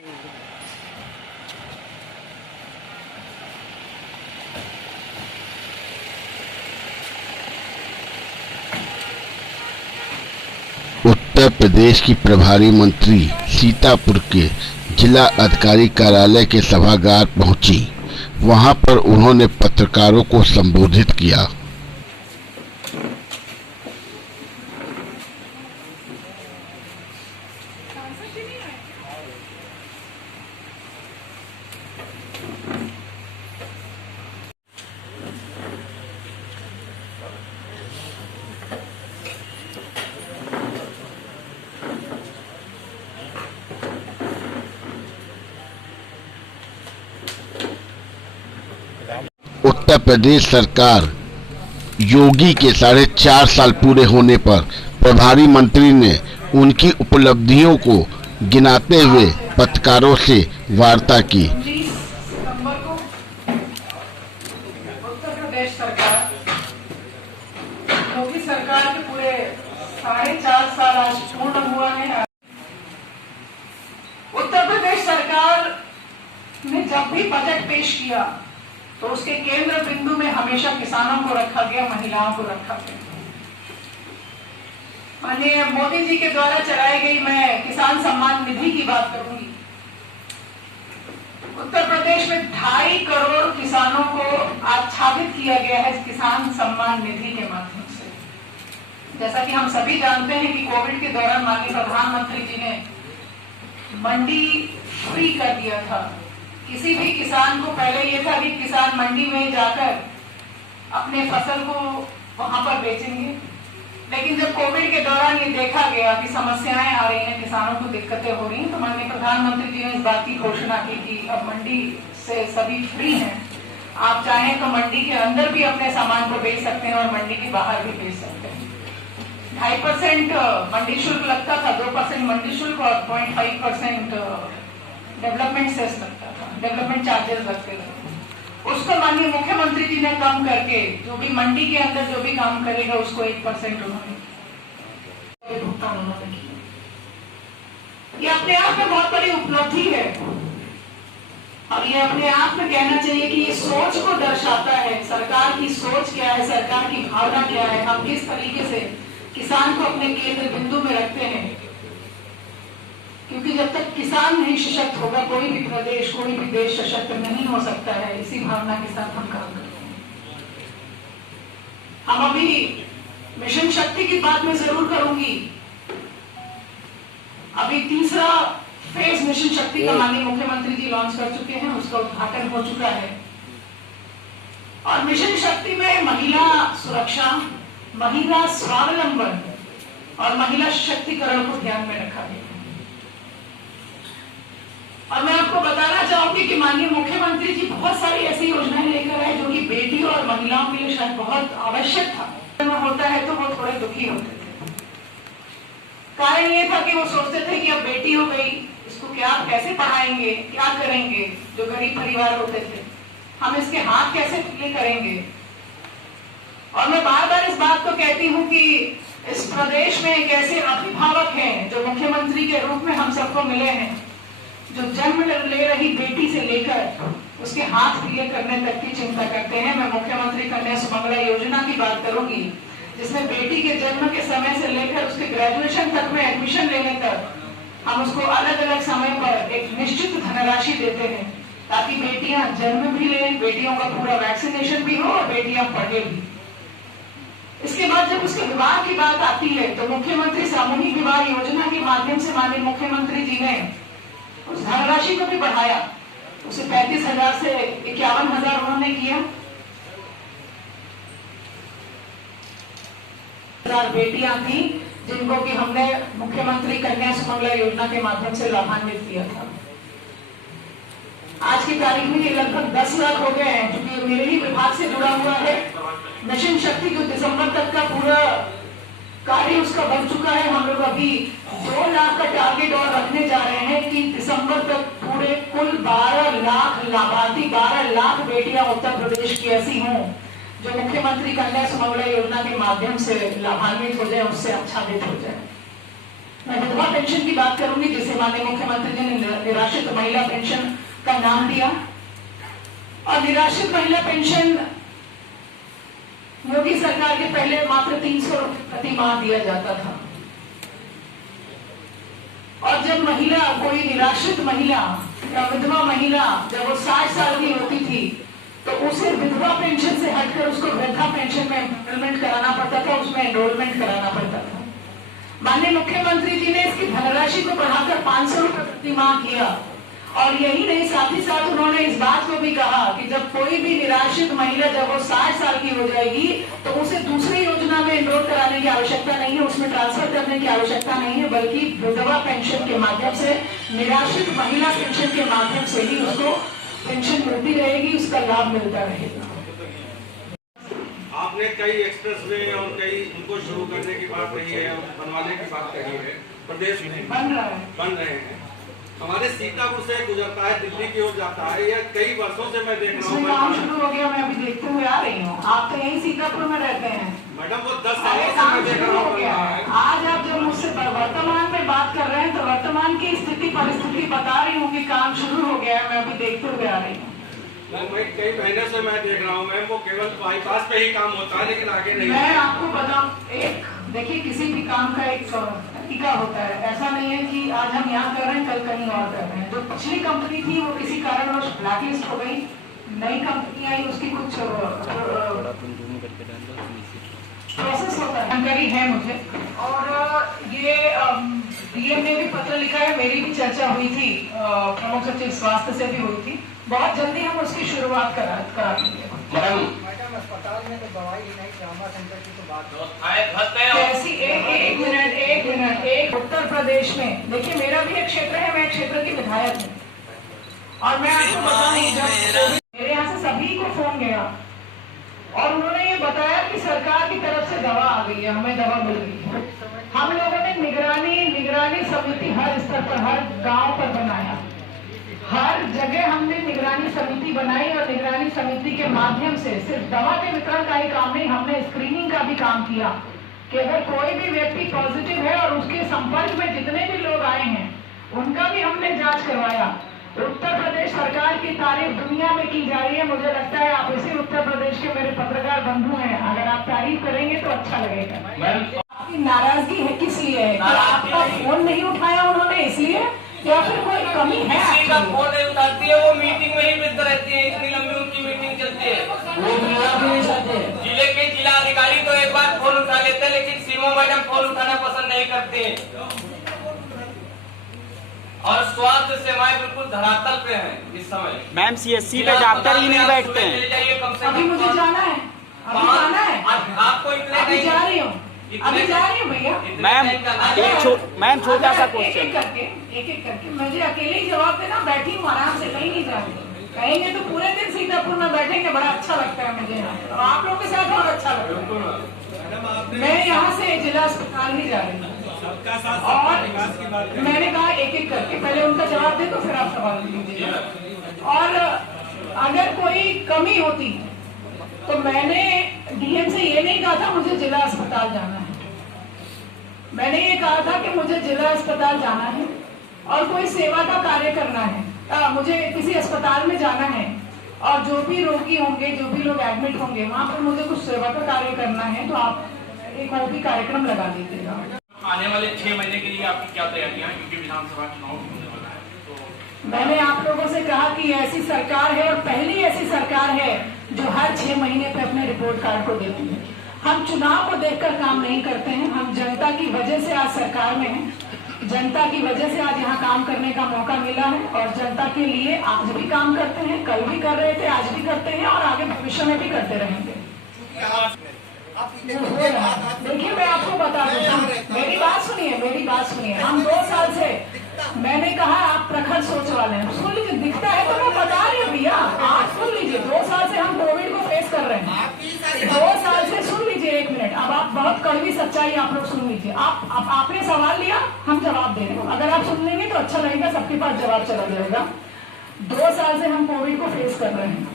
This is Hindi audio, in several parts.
उत्तर प्रदेश की प्रभारी मंत्री सीतापुर के जिला अधिकारी कार्यालय के सभागार पहुंची। वहां पर उन्होंने पत्रकारों को संबोधित किया। उत्तर प्रदेश सरकार योगी के 4.5 साल पूरे होने पर प्रभारी मंत्री ने उनकी उपलब्धियों को गिनाते हुए पत्रकारों से वार्ता की। उत्तर प्रदेश सरकार योगी सरकार के पूरे 4.5 साल आज पूर्ण हुआ है। उत्तर प्रदेश सरकार ने जब भी बजट पेश किया तो उसके केंद्र बिंदु में हमेशा किसानों को रखा गया, महिलाओं को रखा गया। माननीय मोदी जी के द्वारा चलाई गई मैं किसान सम्मान निधि की बात करूंगी। उत्तर प्रदेश में 2.5 करोड़ किसानों को आच्छादित किया गया है किसान सम्मान निधि के माध्यम से। जैसा कि हम सभी जानते हैं कि कोविड के दौरान माननीय प्रधानमंत्री जी ने मंडी फ्री कर दिया था। किसी भी किसान को पहले ये था कि किसान मंडी में जाकर अपने फसल को वहां पर बेचेंगे, लेकिन जब कोविड के दौरान ये देखा गया कि समस्याएं आ रही हैं, किसानों को दिक्कतें हो रही हैं, तो माननीय प्रधानमंत्री जी ने इस बात की घोषणा की कि अब मंडी से सभी फ्री हैं। आप चाहें तो मंडी के अंदर भी अपने सामान को बेच सकते हैं और मंडी के बाहर भी बेच सकते हैं। 2.5% मंडी शुल्क लगता था, 2% मंडी शुल्क और 0.5% डेवलपमेंट सेस लगता था, डेवलपमेंट चार्जेस लगते थे। उसको माननीय मुख्यमंत्री जी ने कम करके जो भी मंडी के अंदर जो भी काम करेगा उसको 1% उन्होंने भुगतान उन्होंने किया। ये अपने आप में बहुत बड़ी उपलब्धि है और ये अपने आप में कहना चाहिए कि ये सोच को दर्शाता है, सरकार की सोच क्या है, सरकार की भावना क्या है, हम किस तरीके से किसान को अपने केंद्र बिंदु में रखते हैं। क्योंकि जब तक किसान नहीं सशक्त होगा कोई भी प्रदेश, कोई भी देश सशक्त नहीं हो सकता है। इसी भावना के साथ हम काम करते हैं। हम अभी मिशन शक्ति की बात मैं जरूर करूंगी। अभी 3रा फेज मिशन शक्ति का माननीय मुख्यमंत्री जी लॉन्च कर चुके हैं, उसका उद्घाटन हो चुका है। और मिशन शक्ति में महिला सुरक्षा, महिला स्वावलंबन और महिला सशक्तिकरण को ध्यान में रखा गया। और मैं आपको बताना चाहूंगी कि माननीय मुख्यमंत्री जी बहुत सारी ऐसी योजनाएं लेकर आए जो कि बेटियों और महिलाओं के लिए शायद बहुत आवश्यक था। होता है तो वो थोड़े दुखी होते थे। कारण ये था कि वो सोचते थे कि अब बेटी हो गई, इसको क्या कैसे पढ़ाएंगे, क्या करेंगे। जो गरीब परिवार होते थे, हम इसके हाथ कैसे खुले करेंगे। और मैं बार बार इस बात को कहती हूँ कि इस प्रदेश में एक ऐसे अभिभावक हैं जो मुख्यमंत्री के रूप में हम सबको मिले हैं, जो जन्म ले रही बेटी से लेकर उसके हाथ पीले करने तक की चिंता करते हैं। मैं मुख्यमंत्री कन्या सुमंगला योजना की बात करूंगी, जिसमें बेटी के जन्म के समय से लेकर उसके ग्रेजुएशन तक में एडमिशन लेने तक हम उसको अलग अलग समय पर एक निश्चित धनराशि देते हैं, ताकि बेटियां जन्म भी लें, बेटियों का पूरा वैक्सीनेशन भी हो और बेटियां पढ़े भी। इसके बाद जब उसके विवाह की बात आती है तो मुख्यमंत्री सामूहिक विवाह योजना के माध्यम से माननीय मुख्यमंत्री जी ने उस धनराशि को भी बढ़ाया। उसे 35,000 से 51,000 उन्होंने किया। बेटियां थी जिनको कि हमने मुख्यमंत्री कन्या सुमंगला योजना के माध्यम से लाभान्वित किया था। आज की तारीख में ये लगभग 10 लाख हो गए हैं, क्योंकि मेरे ही विभाग से जुड़ा हुआ है। मिशन शक्ति जो दिसंबर तक का पूरा कार्य उसका बन चुका है। हम लोग अभी 2 लाख का टारगेट और रखने जा रहे हैं कि दिसंबर तक पूरे कुल 12 लाख लाभार्थी, 12 लाख बेटियां उत्तर प्रदेश की ऐसी हों जो मुख्यमंत्री कन्या सुमंगला योजना के माध्यम से लाभान्वित हो जाए, उससे आच्छादित हो जाए। मैं विधवा पेंशन की बात करूंगी, जिसे माननीय मुख्यमंत्री जी ने निराश्रित महिला पेंशन का नाम दिया। और निराश्रित महिला पेंशन योगी सरकार के पहले मात्र 300 रुपये प्रति माह दिया जाता था। और जब महिला, कोई निराश्रित महिला या विधवा महिला जब वो 60 साल की होती थी तो उसे विधवा पेंशन से हटकर उसको वृद्धा पेंशन में एनरोलमेंट कराना पड़ता था, उसमें एनरोलमेंट कराना पड़ता था। माननीय मुख्यमंत्री जी ने इसकी धनराशि को बढ़ाकर 500 रुपये प्रति माह किया। और यही नहीं, साथ ही साथ उन्होंने इस बात को भी कहा कि जब कोई भी निराश्रित महिला जब वो 60 साल की हो जाएगी तो उसे दूसरी योजना में एनरोल कराने की आवश्यकता नहीं है, उसमें ट्रांसफर करने की आवश्यकता नहीं है, बल्कि विधवा पेंशन के माध्यम से, निराश्रित महिला पेंशन के माध्यम से ही उसको पेंशन मिलती रहेगी, उसका लाभ मिलता रहेगा। आपने कई एक्सप्रेसवे और कई उनको शुरू करने की बात कही है, बनवाने की बात कही है, प्रदेश में बन रहे हैं। हमारे सीतापुर से गुजरता है, दिल्ली की ओर जाता है, यह कई वर्षों से मैं देख रहा हूँ। काम शुरू हो गया, मैं अभी देखते हुए आ रही हूँ। आप तो यही सीतापुर में रहते हैं मैडम, वो 10 सालों से काम मैं देख शुरू रहा हो गया है। हूँ। आज आप जब मुझसे वर्तमान में बात कर रहे हैं तो वर्तमान की स्थिति परिस्थिति बता रही हूँ कि काम शुरू हो गया है, मैं अभी देखते हुए आ रही हूँ। मैं कई महीने से मैं देख रहा हूँ मैम, वो केवल बाईपास पे ही काम होता है, लेकिन आगे नहीं। मैं आपको बताऊं, एक देखिए, किसी भी काम का एक तरीका होता है। ऐसा नहीं है कि आज हम यहाँ कर रहे हैं, कल कहीं और कर रहे हैं। जो पिछली कंपनी थी वो किसी कारणवश ब्लैकलिस्ट हो गई, नई कंपनी आई, उसकी कुछ प्रोसेस होता है, जानकारी है मुझे। और ये डीएम ने भी पत्र लिखा है, मेरी भी चर्चा हुई थी, प्रमुख सचिव स्वास्थ्य से भी हुई थी। बहुत जल्दी हम उसकी शुरुआत करा देंगे। मैडम अस्पताल में तो दवाई ही नहीं, ट्रामा सेंटर की तो बात ऐसी एक मिनट एक उत्तर प्रदेश में देखिए, मेरा भी एक क्षेत्र है, मैं क्षेत्र की विधायक हूँ। और मैं आपको बताऊं, जब मेरे यहाँ से सभी को फोन गया और उन्होंने ये बताया कि सरकार की तरफ से दवा आ गई है, हमें दवा मिल गई है। हम लोगों ने निगरानी समिति हर स्तर पर, हर गांव पर बनाया, हर जगह हमने निगरानी समिति बनाई। और निगरानी समिति के माध्यम से सिर्फ दवा के वितरण का ही काम नहीं, हमने स्क्रीनिंग का भी काम किया कि अगर कोई भी व्यक्ति पॉजिटिव है और उसके संपर्क में जितने भी लोग आए हैं उनका भी हमने जांच करवाया। उत्तर प्रदेश सरकार की तारीफ दुनिया में की जा रही है। मुझे लगता है आप इसी उत्तर प्रदेश के मेरे पत्रकार बंधु हैं, अगर आप तारीफ करेंगे तो अच्छा लगेगा। आपकी नाराजगी है किस लिए है? क्या आपका फोन नहीं उठाया उन्होंने इसलिए, या फिर कोई कमी है? किसी का फोन नहीं उठाती है, वो मीटिंग में ही व्यस्त रहती है, इतनी लंबी उनकी मीटिंग चलती है। जिले के जिला अधिकारी तो एक बार फोन उठा लेते हैं, लेकिन सीमा मैडम फोन उठाना पसंद नहीं करती है। और स्वास्थ्य सेवाएं बिल्कुल धरातल पे हैं इस समय। मैम सीएससी पे डॉक्टर ही नहीं बैठते हैं। अभी मुझे जाना है, अभी जाना है, आपको इतने अभी जा रही हूँ, अभी जा रही हूँ भैया। मैम छोटा सा क्वेश्चन, एक एक करके मुझे अकेले ही जवाब देना। बैठी हूँ आराम से, कहीं नहीं जा रही। कहेंगे तो पूरे दिन सीतापुर में बैठेंगे, बड़ा अच्छा लगता है मुझे यहाँ, और आप लोगों के साथ और अच्छा लगता है। मैं यहाँ से जिला अस्पताल ही जा रही हूँ और मैंने कहा एक एक करके, पहले उनका जवाब दे तो फिर आप सवाल लीजिए। और अगर कोई कमी होती तो मैंने डीएम से ये नहीं कहा था मुझे जिला अस्पताल जाना है, मैंने ये कहा था कि मुझे जिला अस्पताल जाना है और कोई सेवा का कार्य करना है, मुझे किसी अस्पताल में जाना है और जो भी रोगी होंगे, जो भी लोग एडमिट होंगे, वहां पर मुझे कुछ सेवा का कार्य करना है, तो आप एक और भी कार्यक्रम लगा दीजिएगा। आने वाले 6 महीने के लिए आपकी क्या तैयारियां हैं, क्योंकि विधानसभा चुनाव होने वाला है? तो मैंने आप लोगों से कहा कि ऐसी सरकार है और पहली ऐसी सरकार है जो हर 6 महीने पे अपने रिपोर्ट कार्ड को देती है। हम चुनाव को देखकर काम नहीं करते हैं, हम जनता की वजह से आज सरकार में हैं, जनता की वजह से आज यहाँ काम करने का मौका मिला है और जनता के लिए आज भी काम करते हैं, कल भी कर रहे थे, आज भी करते हैं और आगे भविष्य में भी करते रहेंगे। देखिए मैं आपको बता दूं, मेरी बात सुनिए, हम 2 साल से, मैंने कहा आप प्रखर सोच वाले हैं, सुन लीजिए, दिखता है तो मैं बता रही हूँ भैया, आप सुन लीजिए। 2 साल से हम कोविड को फेस कर रहे हैं, 2 साल से, सुन लीजिए 1 मिनट, अब आप बहुत कड़वी सच्चाई आप लोग सुन लीजिए। आपने सवाल लिया, हम जवाब दे रहे हैं, अगर आप सुन लेंगे तो अच्छा लगेगा, सबके पास जवाब चला जाएगा। 2 साल से हम कोविड को फेस कर रहे हैं,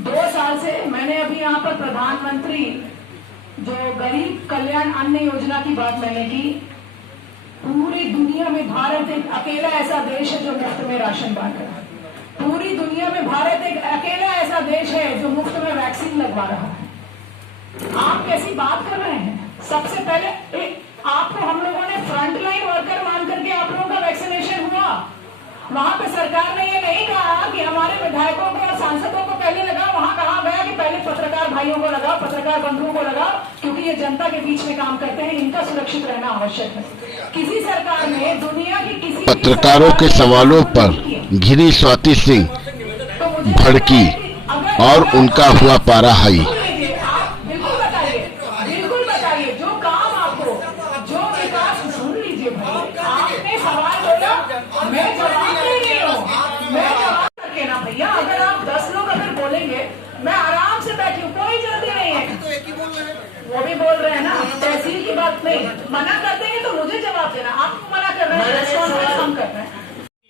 2 साल से मैंने अभी यहाँ पर प्रधानमंत्री जो गरीब कल्याण अन्न योजना की बात मैंने की, पूरी दुनिया में भारत एक अकेला ऐसा देश है जो मुफ्त में राशन बांट रहा है। पूरी दुनिया में भारत एक अकेला ऐसा देश है जो मुफ्त में वैक्सीन लगवा रहा है। आप कैसी बात कर रहे हैं? सबसे पहले आपको हम लोगों ने फ्रंटलाइन वर्कर मान करके आप लोगों का वैक्सीनेशन हुआ। वहां पे सरकार ने ये नहीं कहा कि हमारे विधायकों को और सांसदों को पहले लगाओ। वहां कहा गया कि पहले पत्रकार भाइयों को लगाओ, पत्रकार बंधुओं को लगाओ, क्योंकि ये जनता के बीच में काम करते हैं, इनका सुरक्षित रहना आवश्यक है। किसी सरकार ने दुनिया की किसी पत्रकारों के सवालों पर घिरी स्वाति सिंह भड़की और उनका हुआ पारा हाई। बिल्कुल बताइए जो काम आपको, जो विकास, सुन लीजिए भाई, आपने सवाल बोला, मैं जवाब दे रही हूँ, मैं जवाब करके ना भैया। अगर आप 10 लोग अगर बोलेंगे, मैं आराम से बैठी हूँ, कोई जल्दी नहीं है। वो भी बोल रहे हैं ना, तहसील की बात नहीं, मना कर देंगे तो मुझे जवाब देना। आपको मना कर रहे हैं, हम कर रहे हैं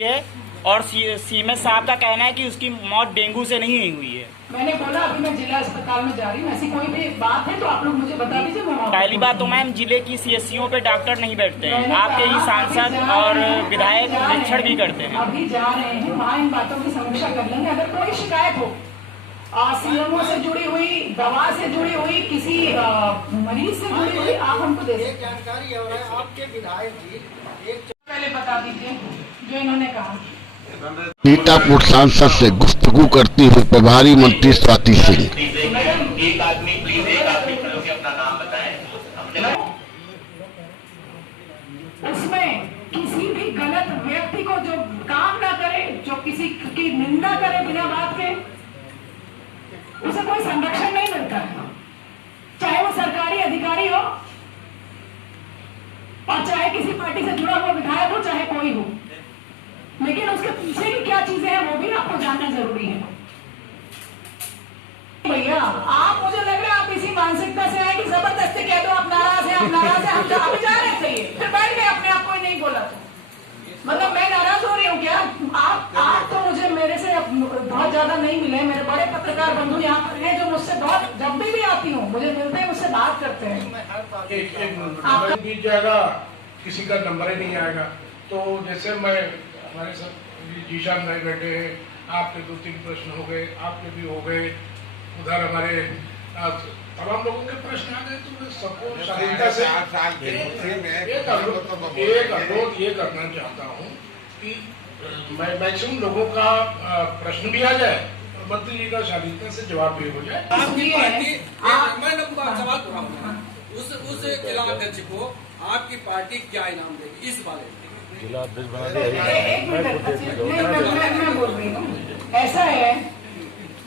ये। और सीएमएस साहब का कहना है कि उसकी मौत डेंगू से नहीं हुई है। मैंने बोला अभी मैं जिला अस्पताल में जा रही हूँ। ऐसी कोई भी बात है तो आप लोग मुझे बता दीजिए। पहली बात तो मैम, जिले की सीएससीओ पे डॉक्टर नहीं बैठते हैं। आपके ही सांसद और विधायक निरीक्षण भी करते हैं। अभी जा रहे हैं वहाँ, इन बातों की समीक्षा कर लेंगे। अगर कोई शिकायत हो सीएमओ से जुड़ी हुई, दवा से जुड़ी हुई, किसी मरीज से जुड़ी हुई, आप हमको दे दें। जानकारी है आपके विधायक जी पहले बता दीजिए जो इन्होंने कहा। सीतापुर सांसद से गुफ्तगू करती हुई प्रभारी मंत्री स्वाति सिंह। एक आदमी खड़े होकर अपना नाम बताएं। उसमें किसी भी गलत व्यक्ति को जो काम ना करे, जो किसी की निंदा करे बिना बात के, उसे कोई संरक्षण नहीं मिलता है। चाहे वो सरकारी अधिकारी हो और चाहे किसी पार्टी से जुड़ा हुआ विधायक हो, चाहे कोई हो, लेकिन उसके पीछे की क्या चीजें हैं वो भी आपको जानना जरूरी है। भैया आप, मुझे लग रहा है आप इसी मानसिकता से आए कि जबरदस्ती कह दो आप नाराज हैं, हम अभी जा रहे थे, फिर बैठ गए अपने आप, कोई नहीं बोला तो मतलब मैं नाराज हो रही हूँ क्या? आप तो मुझे, मेरे से बहुत ज्यादा नहीं मिले। मेरे बड़े पत्रकार बंधु यहाँ पर हैं जो मुझसे बहुत, जब भी आती हूँ मुझे मिलते हैं, मुझसे बात करते हैं। बीत जाएगा, किसी का नंबर ही नहीं आएगा। तो जैसे मैं, हमारे सब जीशा में बैठे हैं, आपके 2-3 प्रश्न हो गए, आपके भी हो गए, उधर हमारे तमाम लोगों के प्रश्न आ गए। तो मैं सबको शालीनता से एक अनुरोध ये करना चाहता हूँ कि मैं मैक्सिमम लोगों का प्रश्न भी आ जाए और मंत्री जी का शालीनता से जवाब भी हो जाए। आपकी पार्टी, मैं सवाल पूछूंगा, उस जिला अध्यक्ष को आपकी पार्टी क्या इनाम देगी इस बारे में? जिला अध्यक्ष बना दिया। मैं बोल रही हूँ, ऐसा है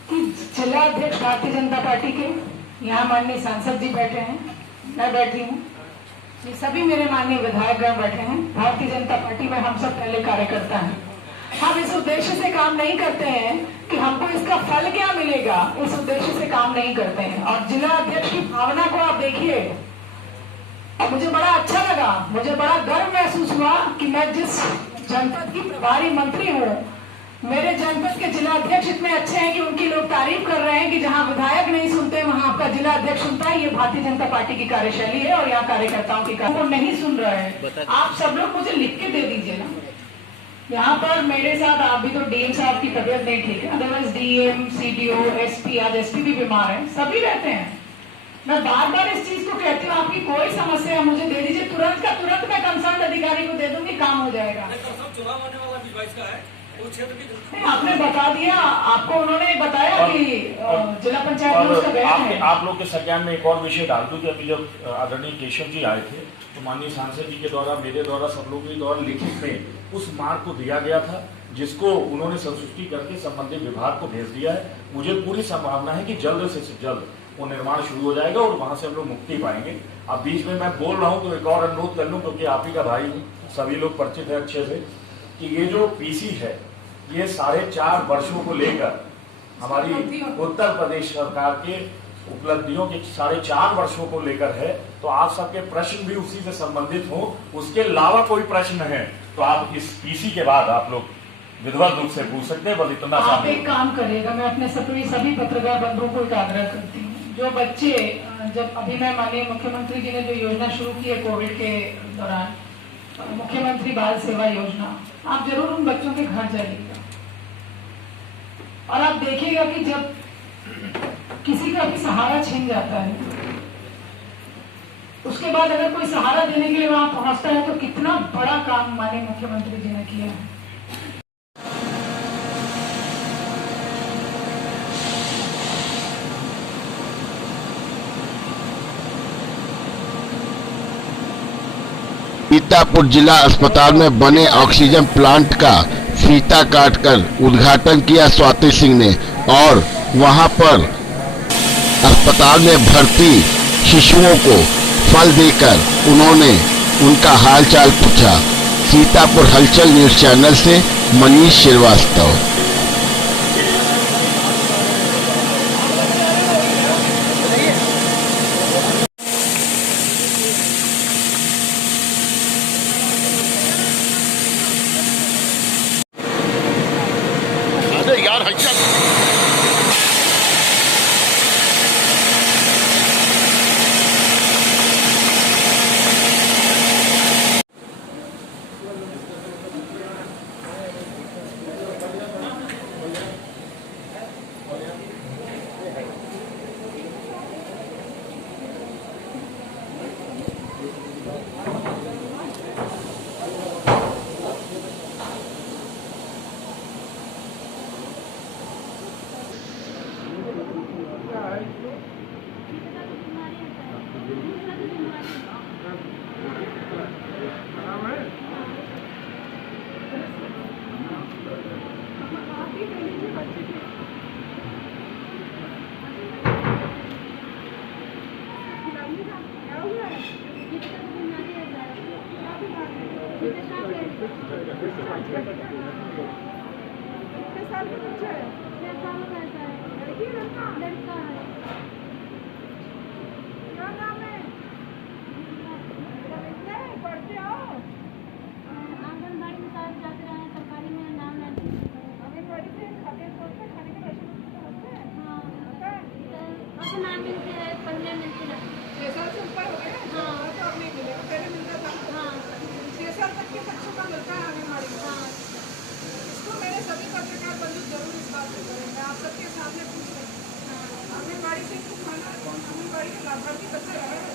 कि जिला अध्यक्ष भारतीय जनता पार्टी के, यहाँ माननीय सांसद जी बैठे हैं, मैं बैठी हूँ, ये सभी मेरे माननीय विधायकगण बैठे हैं। भारतीय जनता पार्टी में हम सब पहले कार्यकर्ता हैं। हम इस उद्देश्य से काम नहीं करते हैं कि हमको इसका फल क्या मिलेगा, इस उद्देश्य से काम नहीं करते हैं। और जिला अध्यक्ष की भावना को आप देखिए, और मुझे बड़ा अच्छा लगा, मुझे बड़ा गर्व महसूस हुआ कि मैं जिस जनपद की प्रभारी मंत्री हूँ, मेरे जनपद के जिला अध्यक्ष इतने अच्छे हैं कि उनकी लोग तारीफ कर रहे हैं कि जहां विधायक नहीं सुनते वहां आपका जिला अध्यक्ष सुनता है। ये भारतीय जनता पार्टी की कार्यशैली है और यहाँ कार्यकर्ताओं की वो नहीं सुन रहे हैं। आप सब लोग मुझे लिख के दे दीजिए ना। यहाँ पर मेरे साथ, आप भी तो डीएम साहब की तबीयत नहीं ठीक है, अदरवाइज डीएम, सीडीओ, एसपी, आज एसपी भी बीमार है, सभी रहते हैं। मैं बार बार इस चीज को कहती हूँ, आपकी कोई समस्या है मुझे दे दीजिए, तुरंत का तुरंत मैं कंसर्न अधिकारी को दे दूंगी, काम हो जाएगा। चुनाव आने वाला 22 का है, आपने बता दिया, आपको उन्होंने बताया कि जिला पंचायत में उसका बयान है। आप लोग के संज्ञान में एक और विषय डाल दूं कि अभी जब आदरणीय केशव जी आए थे तो माननीय सांसद जी के द्वारा, मेरे द्वारा, सब लोगों के द्वारा लिखित में उस मार्ग को दिया गया था, जिसको उन्होंने संतुष्टि करके संबंधित विभाग को भेज दिया है। मुझे पूरी संभावना है कि जल्द से जल्द वो निर्माण शुरू हो जाएगा और वहां से हम लोग मुक्ति पाएंगे। अब बीच में मैं बोल रहा हूँ तो एक और अनुरोध कर लूँ, क्योंकि आप ही का भाई हूँ, सभी लोग परिचित है अच्छे से, कि ये जो पीसी है ये 4.5 वर्षों को लेकर हमारी उत्तर प्रदेश सरकार के उपलब्धियों के 4.5 वर्षों को लेकर है। तो आप सबके प्रश्न भी उसी से संबंधित हो, उसके अलावा कोई प्रश्न है तो आप इस पीसी के बाद आप लोग विधिवत रूप से पूछ सकते हैं। बस इतना आप एक काम करिएगा, मैं अपने सभी पत्रकार बंधुओं को एक आग्रह करती हूँ, जो बच्चे, जब अभी मैं माननीय मुख्यमंत्री जी ने जो योजना शुरू की है कोविड के दौरान, मुख्यमंत्री बाल सेवा योजना, आप जरूर उन बच्चों के घर जाइएगा और आप देखिएगा कि जब किसी का भी सहारा छिन जाता है, उसके बाद अगर कोई सहारा देने के लिए वहां पहुंचता है तो कितना बड़ा काम माननीय मुख्यमंत्री जी ने किया है। सीतापुर जिला अस्पताल में बने ऑक्सीजन प्लांट का फीता काटकर उद्घाटन किया स्वाति सिंह ने और वहां पर अस्पताल में भर्ती शिशुओं को फल देकर उन्होंने उनका हालचाल पूछा। सीतापुर हलचल न्यूज चैनल से मनीष श्रीवास्तव। यार कितने साल का बच्चा है? 6 साल का है। लड़की लड़का? लड़का है। क्या नाम है? पढ़ते हो? आंगनबाड़ी में साथ जाते रहे, सरकारी में नाम है। आंगनबाड़ी से खाते खाने के राशन होते हैं? हाँ। अब नाम मिलते हैं, पन्ने मिलते हैं। 6 साल से ऊपर हो गए? हाँ। तो अब नहीं मिलेगा, पहले मिलता था। हाँ। 6 साल तक के बच्चों का मिलता है आंगनबाड़ी में। हाँ। इसको मेरे सभी पत्रकार बंधु जरूर इस बात से करेंगे, आप सबके सामने पूछ रहे हैं। आंगनबाड़ी से खाना, आंगनबाड़ी के लाभार्थी बच्चे रहे